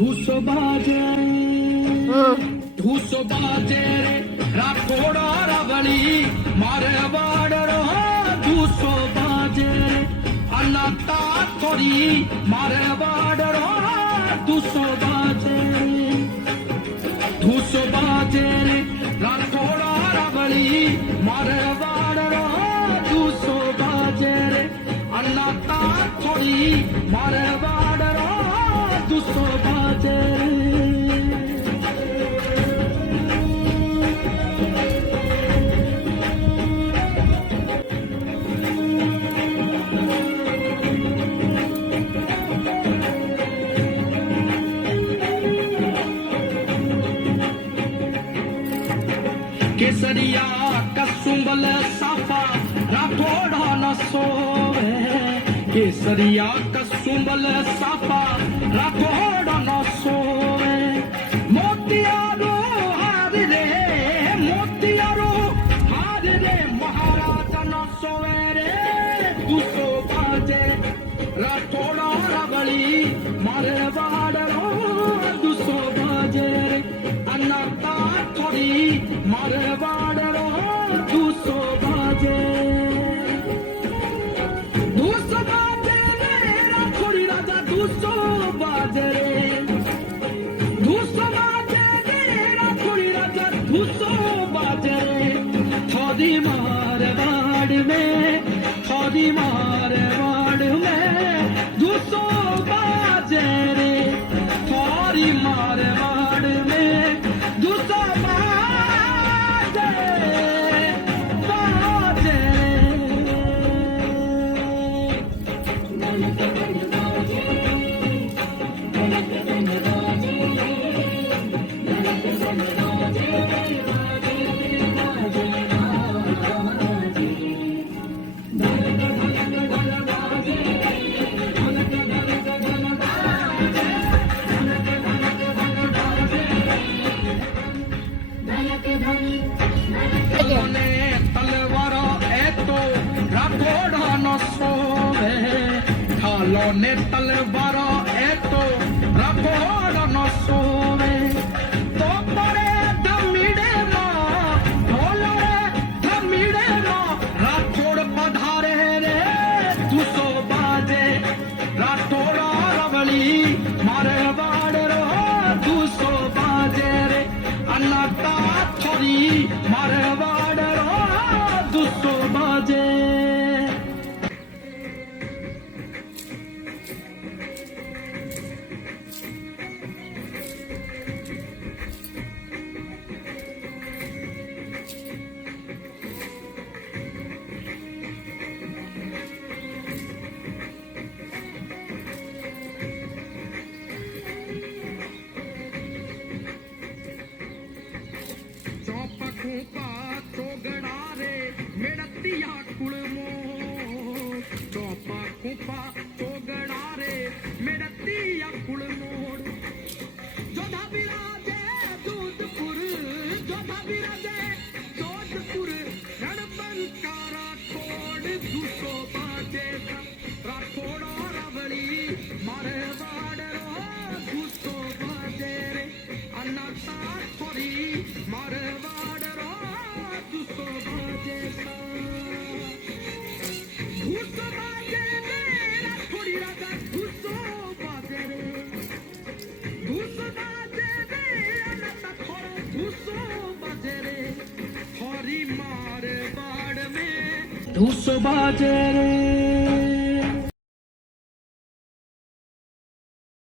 ધૂસો બાજે ધૂસો બાજે રાખોડા રવળી મારે વાડરો ધૂસો બાજે અનાતા થોડી મારે વાડરો ધૂસો બાજે ધૂસો બાજે રાખોડા રવળી મારે વાડરો ધૂસો બાજે અનાતા થોડી મારે વાડરો ધૂસો બાજે केसरिया कसुंबल साफा राठोड़ा न सोवे केसरिया कसुंबल साफा राठोड़ा न सोवे मोतियारो हार रे महाराजा न सोवे रे दूसो बाजे राठोड़ा रवड़ी मारे वाडरो दूसो बाजे रे अनाता थोड़ी मारे वाडरो दूसो बाजे रे राठोड़ी राजा दूसो बाजे रे राठोड़ी राजा दूसो बाजे रे थोड़ी मारे वाड में दूसो बाजे रे थोड़ी मारे वाड में दूसो ने तलवारो एतो राठोड़ा न सोवे तो परे धमीड़े मां ढोले धमीड़े मां राठोड़ पधारे रे दूसो बाजे राठोड़ा रवड़ी मारे वाडरो दूसो बाजे रे अनाता थोड़ी मारे वाडरो दूसो बाजे धूसो बाजे रे